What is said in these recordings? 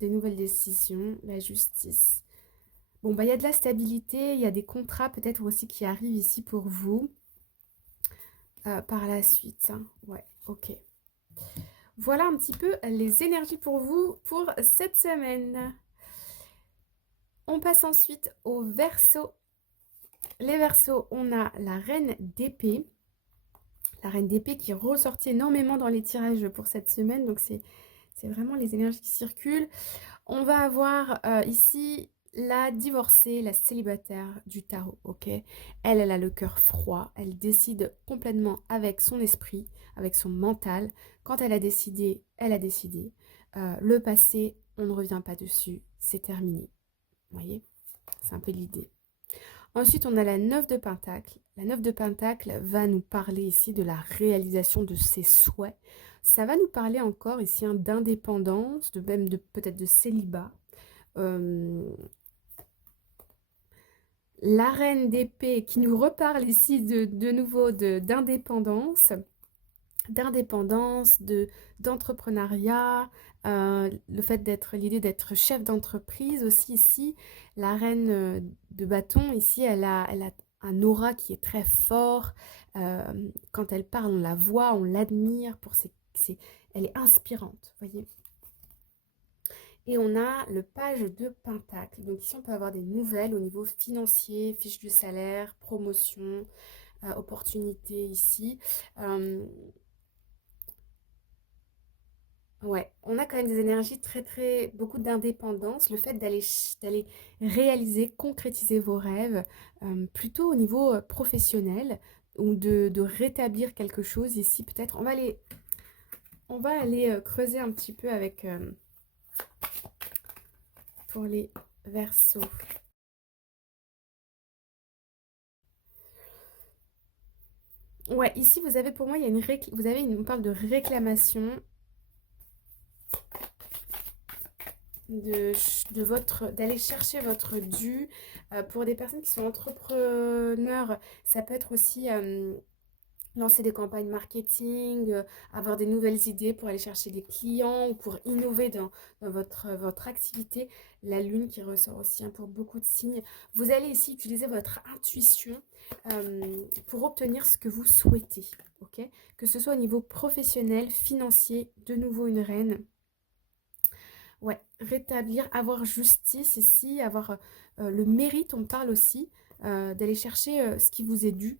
des nouvelles décisions, la justice. Bon, bah, il y a de la stabilité, il y a des contrats peut-être aussi qui arrivent ici pour vous par la suite, hein. Ouais, ok. Voilà un petit peu les énergies pour vous pour cette semaine. On passe ensuite au Verseau. Les Verseaux, on a la reine d'épée. La reine d'épée qui ressortit énormément dans les tirages pour cette semaine. Donc, c'est vraiment les énergies qui circulent. On va avoir ici la divorcée, la célibataire du tarot, ok? Elle a le cœur froid. Elle décide complètement avec son esprit, avec son mental. Quand elle a décidé, elle a décidé. Le passé, on ne revient pas dessus. C'est terminé. Vous voyez? C'est un peu l'idée. Ensuite, on a la 9 de Pentacle. La 9 de Pentacle va nous parler ici de la réalisation de ses souhaits. Ça va nous parler encore ici hein, d'indépendance, de même de peut-être de célibat. La reine d'épée qui nous reparle ici de nouveau d'indépendance, d'entrepreneuriat, le fait d'être, l'idée d'être chef d'entreprise aussi ici. La reine de bâton ici, elle a un aura qui est très fort. Quand elle parle, on la voit, on l'admire pour elle est inspirante, voyez. Et on a le page de Pentacle. Donc ici, on peut avoir des nouvelles au niveau financier, fiche de salaire, promotion, opportunité ici. Ouais, on a quand même des énergies très très beaucoup d'indépendance, le fait d'aller réaliser, concrétiser vos rêves, plutôt au niveau professionnel ou de rétablir quelque chose ici peut-être. On va aller creuser un petit peu avec pour les Verseaux. Ouais, ici vous avez pour moi il y a on parle de réclamation d'aller chercher votre dû. Pour des personnes qui sont entrepreneurs, ça peut être aussi lancer des campagnes marketing, avoir des nouvelles idées pour aller chercher des clients ou pour innover dans votre activité. La lune qui ressort aussi hein, pour beaucoup de signes. Vous allez ici utiliser votre intuition pour obtenir ce que vous souhaitez. Ok, que ce soit au niveau professionnel, financier, de nouveau une reine. Ouais, rétablir, avoir justice ici, avoir le mérite, on parle aussi, d'aller chercher ce qui vous est dû.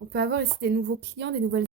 On peut avoir ici des nouveaux clients, des nouvelles